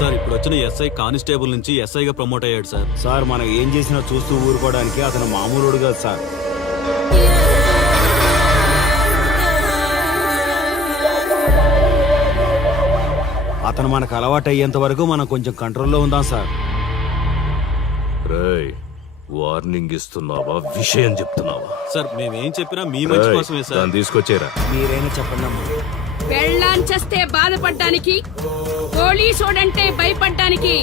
Sir ఇప్పుడు వచ్చిన SI constable నుంచి ఎస్ఐగా ప్రమోట్ అయ్యాడు సార్. సార్ మనం ఏం చేసినా చూస్తూ ఊరుకోవడానికి అతను మామూలుడు కాదు సార్. అతను మనకు అలవాటు అయ్యేంత వరకు మనం కొంచెం కంట్రోల్లో ఉందాం సార్. రేయ్, వార్నింగ్ ఇస్తున్నావా విషయం చెప్తున్నావా? సార్ మేమేం చెప్పినా మీ మంచి కోసమే సార్. దాన్ని తీసుకొచ్చేరా. మీరైనా చెప్పండి అమ్మా. పెళ్ళాంచేస్తే బాధపడ్డానికి, పోలీసోడంటే భయపడ్డానికి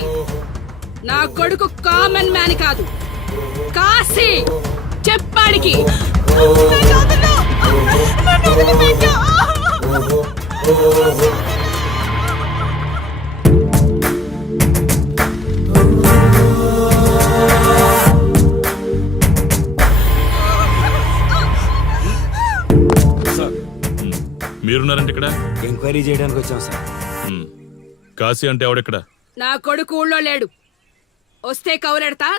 నా కొడుకు కామన్ మ్యాన్ కాదు, కాశీ చెప్పాడికి. మీరున్నారంటే ఇక్కడ ఎంక్వైరీ చేయడానికి వచ్చాం సార్. కాశీ అంటే ఎవడెక్కడ? నా కొడుకు ఊళ్ళో లేడు, వస్తే కౌరెడతా,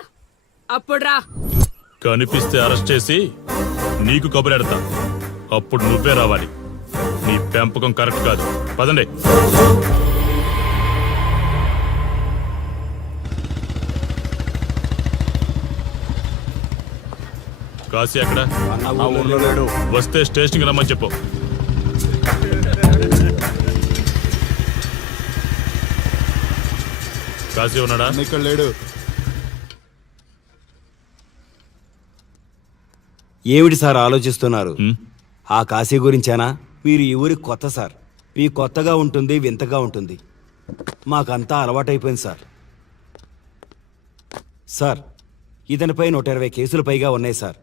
అప్పుడు రా. కనిపిస్తే అరెస్ట్ చేసి నీకు కబురెడతా, అప్పుడు నువ్వే రావాలి. నీ పెంపకం కరెక్ట్ కాదు. పదండి. కాశీ ఎక్కడ? వస్తే స్టేషన్కి రమ్మని చెప్పు. కాశీ ఉన్నాడా? ఇక్కడ లేడు. ఏమిటి సార్ ఆలోచిస్తున్నారు? ఆ కాశీ గురించేనా? మీరు ఈ ఊరికి కొత్త సార్. మీ కొత్తగా ఉంటుంది, వింతగా ఉంటుంది. మాకంతా అలవాటైపోయింది సార్. సార్, ఇతనిపై 120 కేసులు పైగా ఉన్నాయి సార్.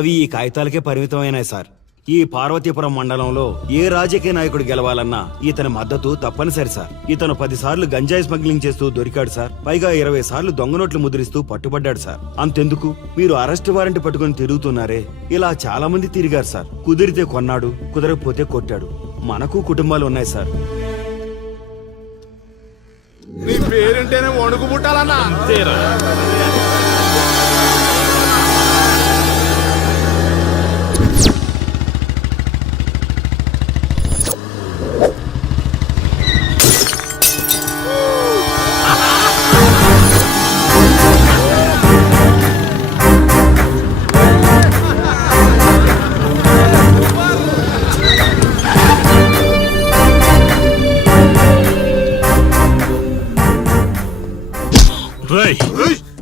అవి ఈ కాగితాలకే పరిమితమైనాయి సార్. ఈ పార్వతీపురం మండలంలో ఏ రాజకీయ నాయకుడు గెలవాలన్నా ఇతని మద్దతు తప్పనిసరి సార్. ఇతను 10 సార్లు గంజాయి స్మగ్లింగ్ చేస్తూ దొరికాడు సార్. పైగా 20 సార్లు దొంగ నోట్లు ముద్రిస్తూ పట్టుబడ్డాడు సార్. అంతెందుకు, మీరు అరెస్ట్ వారెంట్ పట్టుకుని తిరుగుతున్నారే, ఇలా చాలా మంది తిరిగారు సార్. కుదిరితే కొన్నాడు, కుదరకపోతే కొట్టాడు. మనకు కుటుంబాలు ఉన్నాయి సార్. నీ పేరుంటేనే వణుకు పుట్టాలన్నా.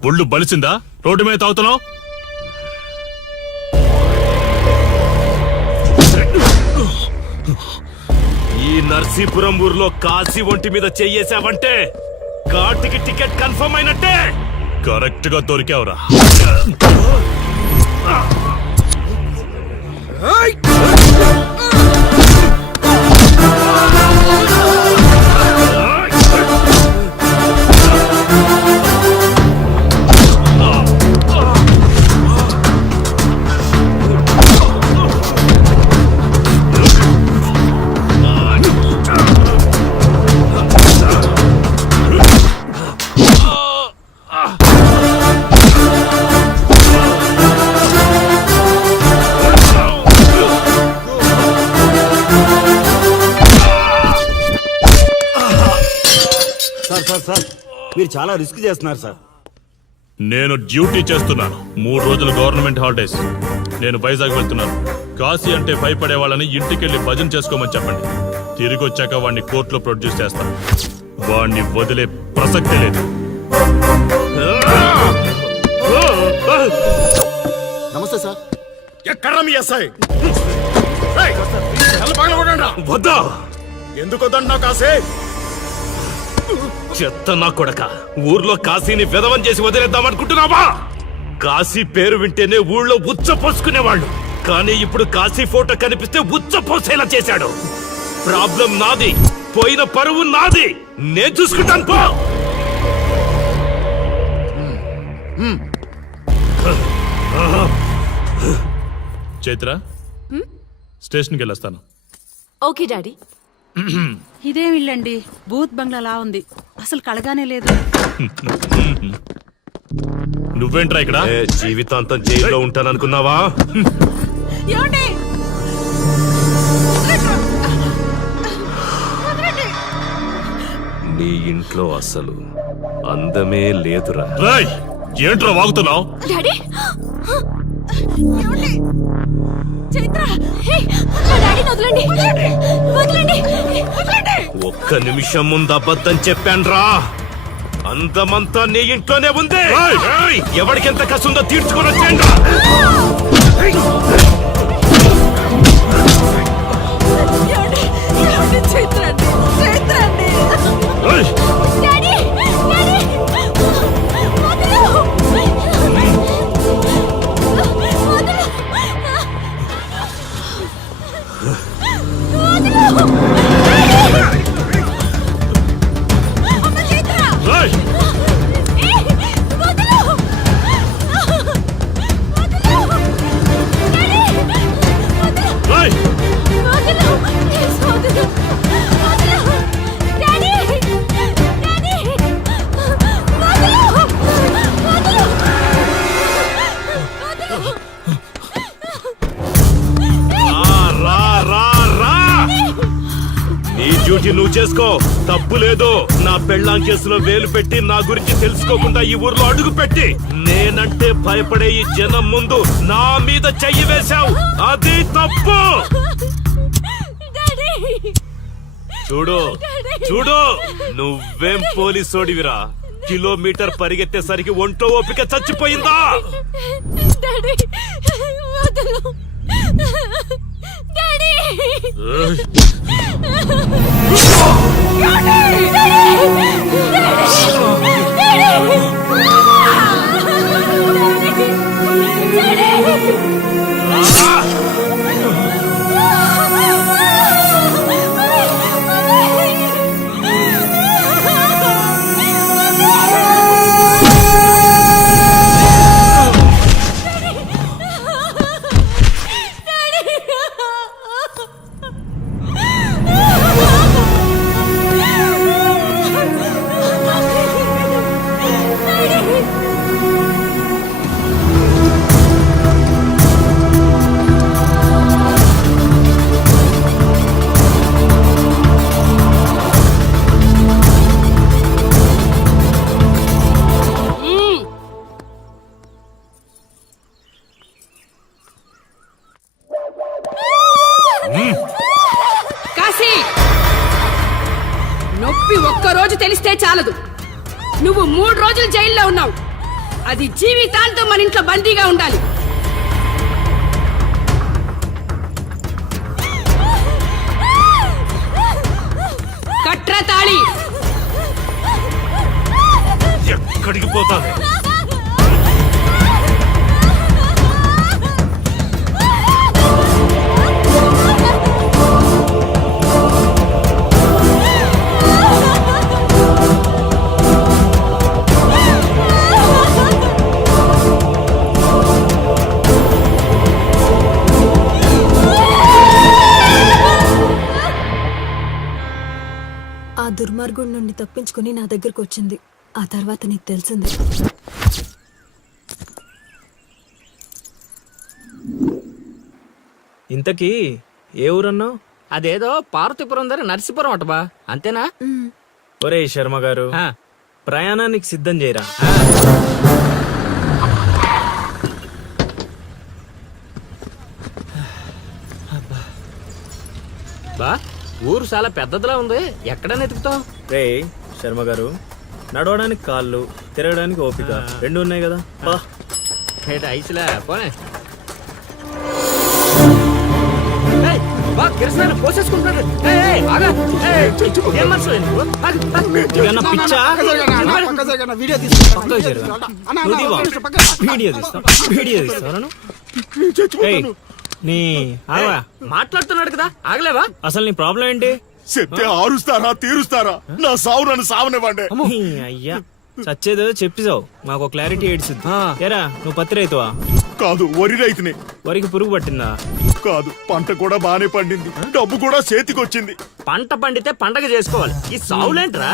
ఒళ్ళు బలిసిందా? రోడ్డు మీద తాగుతున్నావు? ఈ నర్సీపురం ఊర్లో కాశీ ఒంటి మీద చెయ్యేసావంటే కాటికి టికెట్ కన్ఫర్మ్ అయినట్టే. కరెక్ట్ గా దొరికావురా. సార్, మీరు చాలా రిస్క్ చేస్తున్నారు సార్. నేను డ్యూటీ చేస్తున్నాను. 3 రోజులు గవర్నమెంట్ హాలిడేస్. నేను వైజాగ్ వెళ్తున్నాను. కాశీ అంటే భయపడే వాళ్ళని ఇంటికెళ్ళి భజన చేసుకోమని చెప్పండి. తిరిగి వచ్చాక వాడిని కోర్టులో ప్రొడ్యూస్ చేస్తాను. వాడిని వదిలే ప్రసక్తే లేదు. నమస్తే సార్. ఎక్కడ మీ ఎస్ఐ? వద్దా? ఎందుకు వద్దన్నా కాసే? చెత్త నా కొడక, ఊర్లో కాశీని విధవం చేసి వదిలేద్దామనుకుంటున్నావా? కాశీ పేరు వింటేనే ఊళ్ళో ఉచ్చ పోసుకునేవాళ్ళు, కానీ ఇప్పుడు కాశీ ఫోటో కనిపిస్తే ఉచ్చ పోసేలా చేశాడు. ప్రాబ్లం నాది, పోయిన పరువు నాది. నేను చూసుకుంటాను పో. చైత్ర, స్టేషన్కి వెళ్ళొస్తాను. Okay daddy. ఇదేం ఇల్లండి, బూత్ బంగ్లాలా ఉంది. అసలు కళగానే లేదు. నువ్వేంట్రా ఇక్కడ? జీవితాంతం జైల్లో ఉంటాననుకున్నావా? నీ ఇంట్లో అసలు అందమే లేదురా. రేయ్ ఏంట్రా వాగుతున్నావు? డాడీ ఏమండి? చైత్ర హే, మా డాడీని వదలండి వదలండి వదలండి. ఒక్క నిమిషం ముందు అబద్ధం చెప్పాన్రా. అందమంతా నీ ఇంట్లోనే ఉంది. ఏయ్, ఎవరికెంత కసుందో తీర్చుకొని వచ్చేయండి. ఏమండి? ఏమండి? చైత్ర అండి చైత్ర అండి. డాడీ డాడీ వదలు నీ డ్యూటీ నువ్వు చేసుకో, తప్పు లేదు. నా పెళ్ళాం కేసులో వేలు పెట్టి నా గురించి తెలుసుకోకుండా ఈ ఊర్లో అడుగు పెట్టి నేనంటే భయపడే ఈ జనం ముందు నా మీద చెయ్యి వేశావు, అది తప్పు. చూడు చూడు, నువ్వేం పోలీసోడివిరా. కిలోమీటర్ పరిగెత్తేసరికి ఒంట్లో ఓపిక చచ్చిపోయిందా? డాడీ వదలు డాడీ కాశీ, నొప్పి ఒక్క రోజు తెలిస్తే చాలదు. నువ్వు 3 రోజులు జైల్లో ఉన్నావు. అది జీవితాంతం మన ఇంట్లో బందీగా ఉండాలి. కట్రా తాళి. ఎక్కడికి పోతాను? ఆ దుర్మార్గుడి నుండి తప్పించుకుని నా దగ్గరకు వచ్చింది. ఆ తర్వాత నీకు తెలిసింది. ఇంతకీ ఏ ఊరన్నావు? అదేదో పార్వతీపురం దగ్గర నరసీపురం అటబా, అంతేనా? ఒరే శర్మ గారు, ఆ. ప్రయాణానికి సిద్ధం చేయరా. బా, ఊరు చాలా పెద్దదిలా ఉంది. ఎక్కడని ఎతుకుతాం? రే శర్మ గారు, నడవడానికి కాళ్ళు, తిరగడానికి ఓపిక రెండు ఉన్నాయి కదా. బా ఐసులా పోనే. ఏయ్, బా కిరసనాయలు పోసేసుకుంటున్నాడు. ఏయ్, ఏయ్, ఆగా. ఏయ్, ఏం మనుషులు నువ్వు? ఆగు, ఆగు. ఇదన్నా పిచ్చా? వీడియో పక్కకు జరుగు. నువ్వు తీవా? వీడియో తీస్తావా నువ్వు? ఏయ్, నీ ఆగా. మాట్లాడుతున్నాడు కదా, ఆగలేవా? అసలు నీ ప్రాబ్లం ఏంటి? చెప్తే ఆరుస్తారా తీరుస్తారా? నా సావు నన్ను సావనివ్వండి. ఈ అయ్యా, చచ్చేదో చెప్పిసావు. మాకు క్లారిటీ ఏడ్చుద్ది. ఏరా, నువ్వు పత్తి రైతువా? కాదు, వరి రైతుని. వరికి పురుగు పట్టిందా? కాదు, పంట కూడా బానే పండింది, డబ్బు కూడా చేతికొచ్చింది. పంట పండితే పండగ చేసుకోవాలి. ఈ సావులేంట్రా?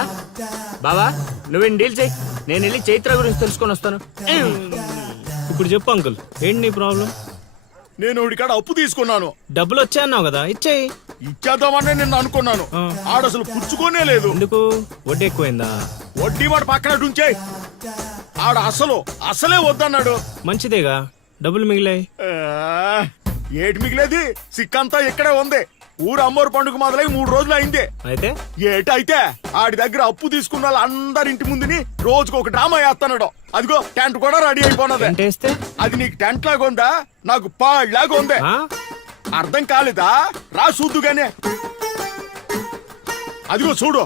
బావా, నువ్వేం డీల్ చెయ్యి, నేను వెళ్ళి చైత్ర గురించి తెలుసుకొని వస్తాను. ఇప్పుడు చెప్పు అంకుల్, ఏంటి నీ ప్రాబ్లం? నేను ఇడికాడ అప్పు తీసుకున్నాను. డబ్బులు వచ్చాయన్నావు కదా, ఇచ్చేయి. ఇచ్చేద్దామని నిన్ను అనుకున్నాను ఆడసలు పుచ్చుకోనే లేదు. ఎందుకు వడ్డీ ఎక్కువైందా? వడ్డీ వాడు పక్కన ఉంచే. ఆడ అసలే వద్దన్నాడు. మంచిదేగా, డబ్బులు మిగిలాయి. ఆ, ఏటి మిగిలేది? సిక్కంతా ఇక్కడే ఉంది. ఊరు అమ్మోరు పండుగ మొదలై 3 రోజులు అయింది. అయితే ఏటైతే ఆడి దగ్గర అప్పు తీసుకున్న వాళ్ళందరి ఇంటి ముందుని రోజుకు ఒక డ్రామా వేస్తున్నాడు. అదిగో టెంట్ కూడా రెడీ అయిపోయినది. టెంట్ వేస్తే? అది నీకు టెంట్ లాగా ఉందా, నాకు పాళ్ళలాగా ఉంది. ఆ? అర్థం కాలేదా? రా చూద్దుగానే. అదిగో చూడు,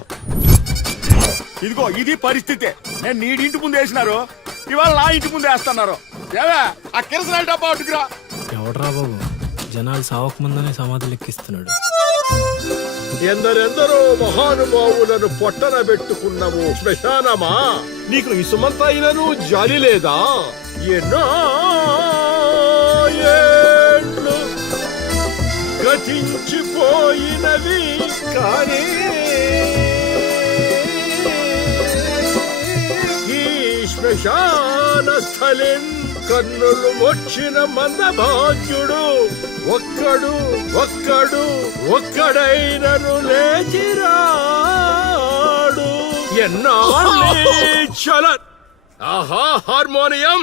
ఇదిగో ఇది పరిస్థితి. నేను నీ ఇంటి ముందు వేసినారు, ఇవాళ నా ఇంటి ముందు వేస్తున్నారు. ఏవే ఆ కిరసనాయిల్ డబ్బా అటుకురా. ఎవడరా బాబు, జనాలు సావక ముందనే సమాధులు ఎక్కిస్తున్నాడు. ఎందరెందరో మహానుభావులను పొట్టన పెట్టుకున్నావు శ్మశానమా, నీకు ఇసుమంతైనను జాలి లేదా? ఎన్నో ఏండ్లు గతించిపోయినవి కానీ ఈ శ్మశాన స్థలిన్ కన్నులు మొచ్చిన మందభాగ్యుడు ఒక్కడైనను లేచిరాడు. చల ఆహా హార్మోనియం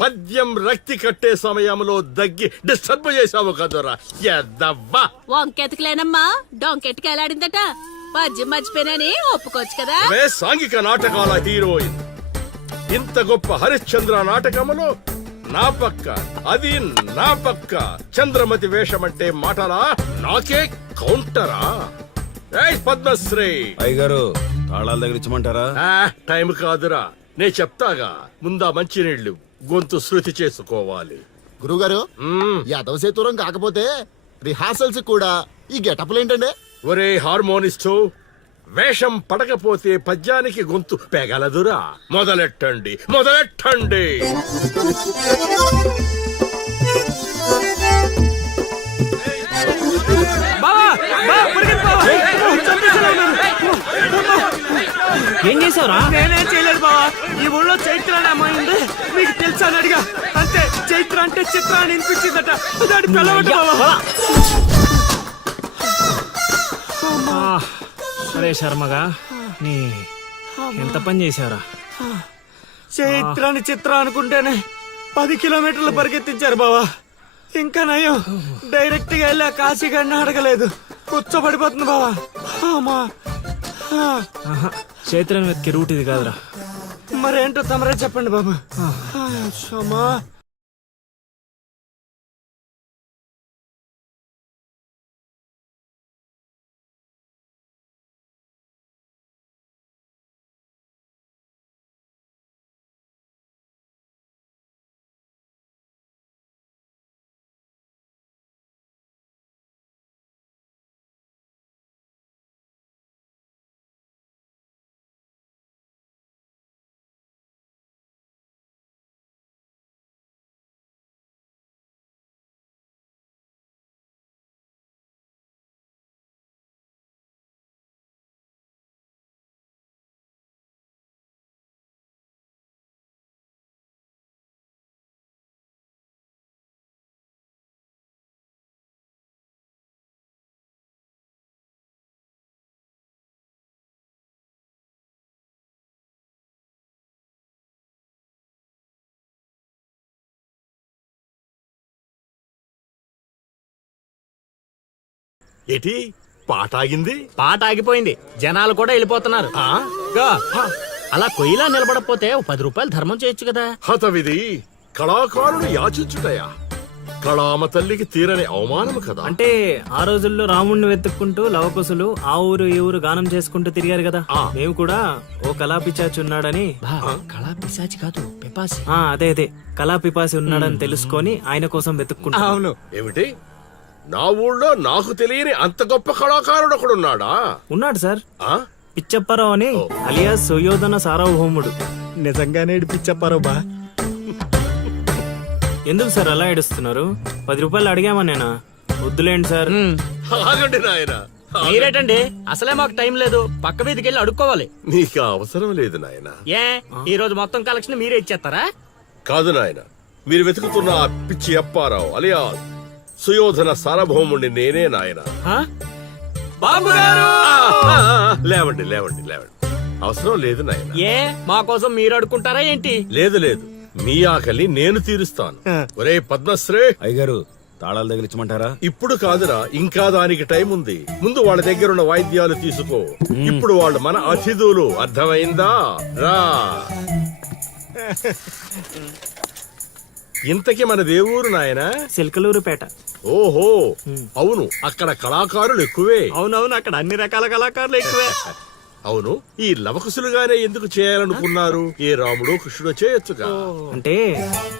పద్యం రక్తి కట్టే సమయంలో దగ్గి డిస్టర్బ్ చేశావు కదరా ఎద్దవ్వా. వంకెతకలేనమ్మా, డొంకెట్టుకు ఎలాడిందట. పద్యం మర్చిపోయినని ఒప్పుకోవచ్చు కదా. సాంఘిక నాటకాల హీరోయిన్. ఇంత గొప్ప హరిశ్చంద్ర నాటకములో నా పక్క అది నా పక్క చంద్రమతి వేషమంటే మాటలా, నాకే కౌంటరా? పద్మశ్రీ అయ్యగారు తాళాల దగ్గర ఇచ్చమంటారా? టైం కాదురా, నే చెప్తాగా. ముందా మంచినీళ్లు గొంతు శృతి చేసుకోవాలి. గురుగారు యాదవ సేతురం కాకపోతే రిహార్సల్స్ కూడా ఈ గెటప్లు ఏంటండి? ఒరే హార్మోనిస్టు, వేషం పడకపోతే పద్యానికి గొంతు పెగలదురా. మొదలెట్టండి. ఏం చేసావురా? నేనేం చేయలేదు బావా. ఈ ఊళ్ళో చైత్ర అనే అమ్మాయి ఉంది, మీకు తెలుసా అని అడిగా. అంతే, చైత్ర అంటే చిత్ర అని వినిపించిందట. దాని పిల్లవట బావా. అరే శర్మగా, నీ ఎంత పని చేశారా? చైత్రాన్ని చిత్ర అనుకుంటేనే 10 కిలోమీటర్లు పరిగెత్తించారు బావా. ఇంకా నయం, డైరెక్ట్ గా వెళ్ళా కాశీగాడిని అడగలేదు. కూర్చోబడిపోతుంది బావా. అమ్మా, చైత్రని వెతికే రూట్ ఇది కాదురా. మరేంటో తమరే చెప్పండి బాబు. అమ్మా, ఏటి పాట ఆగింది? పాట ఆగిపోయింది, జనాలు కూడా వెళ్ళిపోతున్నారు. గా, అలా కొయ్యిలా నిలబడపోతే 10 రూపాయలు ధర్మం చేయొచ్చు కదా. హతవిధి కళాకారుడు యాచించుటయా? కళామ తల్లికి తీరని అవమానము కదా. అంటే ఆ రోజుల్లో రాముణ్ణి వెతుక్కుంటూ లవకుశులు ఆ ఊరు ఈ ఊరు గానం చేసుకుంటూ తిరిగారు కదా. మేము కూడా ఓ కళాపిచాచి ఉన్నాడని. కళా పిశాచి కాదు, పిపాసి. అదే కళా పిపాసి ఉన్నాడని తెలుసుకొని ఆయన కోసం వెతుక్కుంటా. అవును. ఏమిటి, నా ఊళ్ళో నాకు తెలియని అంత గొప్ప కళాకారుడు ఒకడున్నాడా? ఉన్నాడు సార్, ఆ? పిచ్చప్పారావు అని, అలియాస్ సుయోధన సార్వభౌముడు. నిజంగానే పిచ్చప్పారో బా. ఎందుకు సార్ అలా ఏడుస్తున్నారు? 10 రూపాయలు అడిగామా నేనా? వద్దులేండి సార్. ఆగండి నాయనా. మీరేటండి, అసలే మాకు టైం లేదు. పక్క వీధికి వెళ్ళి అడుక్కోవాలి. నీకు అవసరం లేదు నాయనా. ఏ, ఈ రోజు మొత్తం కలెక్షన్ మీరే ఇచ్చేస్తారా? కాదు నాయన, మీరు వెతుకుతున్న ఆ పిచ్చి అప్పారావు అలియాస్ సుయోధన సార్వభౌముణ్ణి నేనే నాయన. బాబు గారు లేవండి లేవండి లేవండి, అవసరం లేదు నాయన. ఏ మా కోసం మీరు అడుకుంటారా ఏంటి? లేదు లేదు, మీ ఆకలి నేను తీరుస్తాను. ఒరే పద్మశ్రీ, అయ్యగారు తాళాలు తగిలించమంటారా? ఇప్పుడు కాదురా, ఇంకా దానికి టైం ఉంది. ముందు వాళ్ళ దగ్గరున్న వాయిద్యాలు తీసుకో. ఇప్పుడు వాళ్ళు మన అతిథులు, అర్థమైందా? రా. ఇంతకీ మన దేవురు నాయనా? సిల్కలూరుపేట. ఓహో, అవును, అక్కడ కళాకారులు ఎక్కువే. అవునవును, అక్కడ అన్ని రకాల కళాకారులు ఎక్కువే. అవును, ఈ లవకుశులుగానే ఎందుకు చేయాలనుకున్నారు? ఏ రాముడు కృష్ణుడు చేయొచ్చుగా. అంటే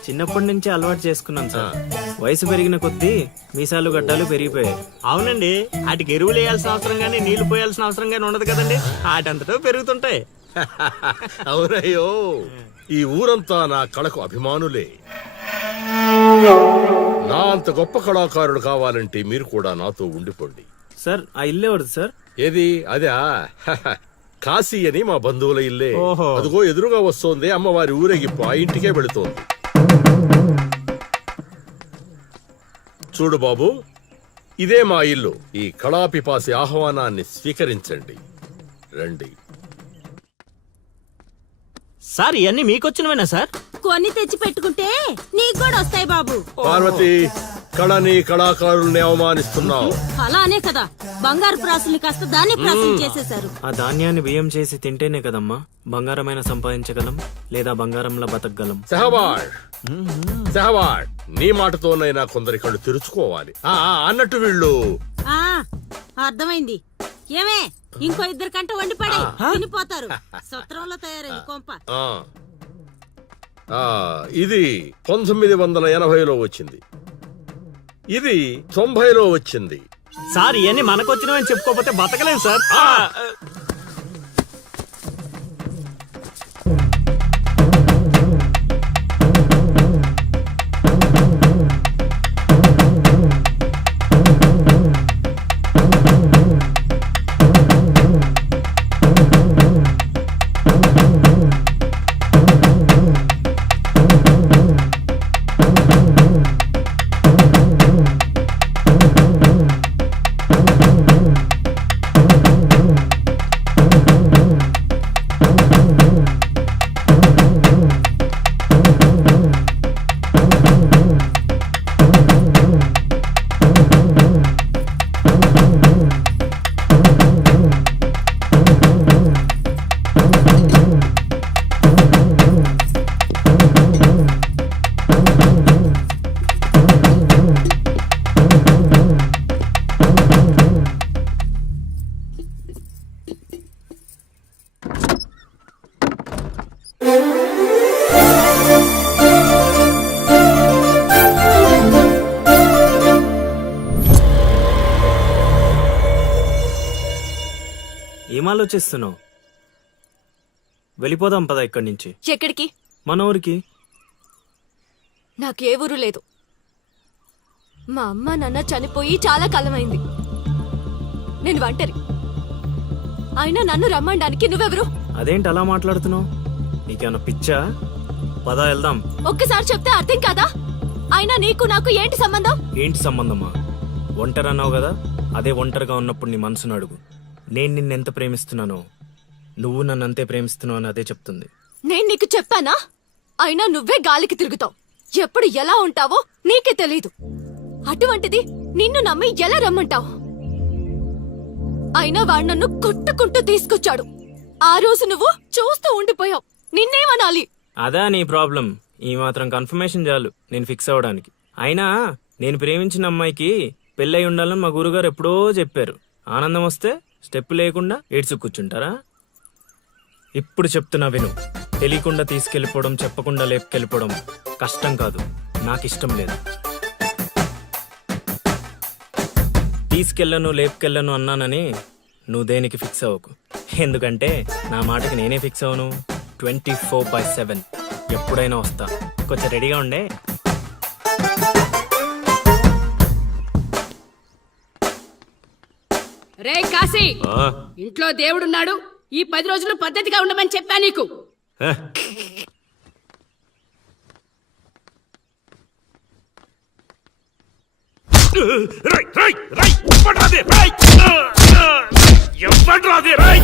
చిన్నప్పటి నుంచి అలవాటు చేసుకున్నాను సార్. వయసు పెరిగిన కొద్దీ మీసాలు గడ్డాలు పెరిగిపోయాయి. అవునండి, వాటికి ఎరువులు వేయాల్సిన అవసరం గానీ నీళ్లు పోయాల్సిన అవసరం గానీ ఉండదు కదండి. వాటంతటో పెరుగుతుంటాయి. అవునయ్యో, ఈ ఊరంతా నా కళకు అభిమానులే. నా అంత గొప్ప కళాకారుడు కావాలంటే మీరు కూడా నాతో ఉండిపోండి. సార్ ఆ ఇల్లు ఎవరిది సార్? ఏది అదా? కాశీ అని మా బంధువుల ఇల్లే. ఓహో. అదిగో ఎదురుగా వస్తోంది అమ్మవారి ఊరేగింపు, ఆ ఇంటికే వెళుతోంది. చూడు బాబు, ఇదే మా ఇల్లు. ఈ కళాపిపాసి ఆహ్వానాన్ని స్వీకరించండి. రండి. సార్ ఇవన్నీ మీకొచ్చినవేనా సార్? కొన్ని తెచ్చి పెట్టుకుంటే నీకు కూడా వస్తాయి బాబు. పార్వతి, కళని కళాకారుల్ని అవమానిస్తున్నావు. అలానే కదా బంగారు ప్రాసుల్ని కాస్త దాన్ని ప్రాసులు చేసేశారు. ఆ ధాన్యాన్ని బియ్యం చేసి తింటేనే కదమ్మా బంగారమైన సంపాదించగలం, లేదా బంగారంలో బతకగలం. సెహబాష్ సెహబాష్, నీ మాటతోనైనా కొందరి కళ్ళు తెరుచుకోవాలి. అన్నట్టు వీళ్ళు ఆ అర్థమైంది. ఏమే ఇంకో ఇద్దరు కంట వండి పడే తినిపోతారు. సత్రంలో తయారైంది కొంప. ఇది 1980లో వచ్చింది, ఇది 90లో వచ్చింది. సార్ ఇవన్నీ మనకొచ్చినవని చెప్పుకోకపోతే బతకలేదు సార్. ఏం ఆలోచిస్తున్నావు? వెళ్ళిపోదాం పద ఇక్కడి నుంచి. ఎక్కడికి? మన ఊరికి. నాకే ఊరు లేదు. మా అమ్మ నాన్న చనిపోయి చాలా కాలమైంది. నేను ఒంటరి. అయినా నన్ను రమ్మడానికి నువ్వెవరు? అదేంటి అలా మాట్లాడుతున్నావు? నీకేమన్నా పిచ్చా? పద వెళ్దాం. ఒక్కసారి చెప్తే అర్థం కాదా? అయినా నీకు నాకు ఏంటి సంబంధం? ఏంటి సంబంధమా? ఒంటరి అన్నావు కదా, అదే ఒంటరిగా ఉన్నప్పుడు నీ మనసును అడుగు. నేను నిన్నెంత ప్రేమిస్తున్నానో నువ్వు నన్ను అంతే ప్రేమిస్తున్నావు అని అదే చెప్తుంది. నేను నీకు చెప్పానా? అయినా నువ్వే గాలికి తిరుగుతావు. ఎప్పుడు ఎలా ఉంటావో నీకే తెలీదు. అటువంటిది నిన్ను నమ్మి ఎలా రమ్మంటావు? అయినా వాడు నన్ను కొట్టుకుంటూ తీసుకొచ్చాడు. ఆ రోజు నువ్వు చూస్తూ ఉండిపోయావు. నిన్నేమనాలి? అదా నీ ప్రాబ్లం? ఈ మాత్రం కన్ఫర్మేషన్ చాలు నేను ఫిక్స్ అవ్వడానికి. అయినా నేను ప్రేమించిన అమ్మాయికి పెళ్ళై ఉండాలని మా గురుగారు ఎప్పుడో చెప్పారు. ఆనందం వస్తే స్టెప్ లేకుండా ఏడ్చు కూర్చుంటారా? ఇప్పుడు చెప్తున్నా విను. తెలియకుండా తీసుకెళ్ళిపోవడం, చెప్పకుండా లేపుకెళ్ళిపోవడం కష్టం కాదు, నాకిష్టం లేదు. తీసుకెళ్ళను లేపుకెళ్ళను అన్నానని నువ్వు దేనికి ఫిక్స్ అవ్వకు. ఎందుకంటే నా మాటకి నేనే ఫిక్స్ అవ్వను. 24/7 ఎప్పుడైనా వస్తా. కొంచెం రెడీగా ఉండే. రే కాశీ, ఇంట్లో దేవుడున్నాడు. ఈ 10 రోజులు పద్ధతిగా ఉండమని చెప్పా నీకు. రై, రై, రై, ఇవ్వండ్రాదే, రై. ఇవ్వండ్రాదే, రై.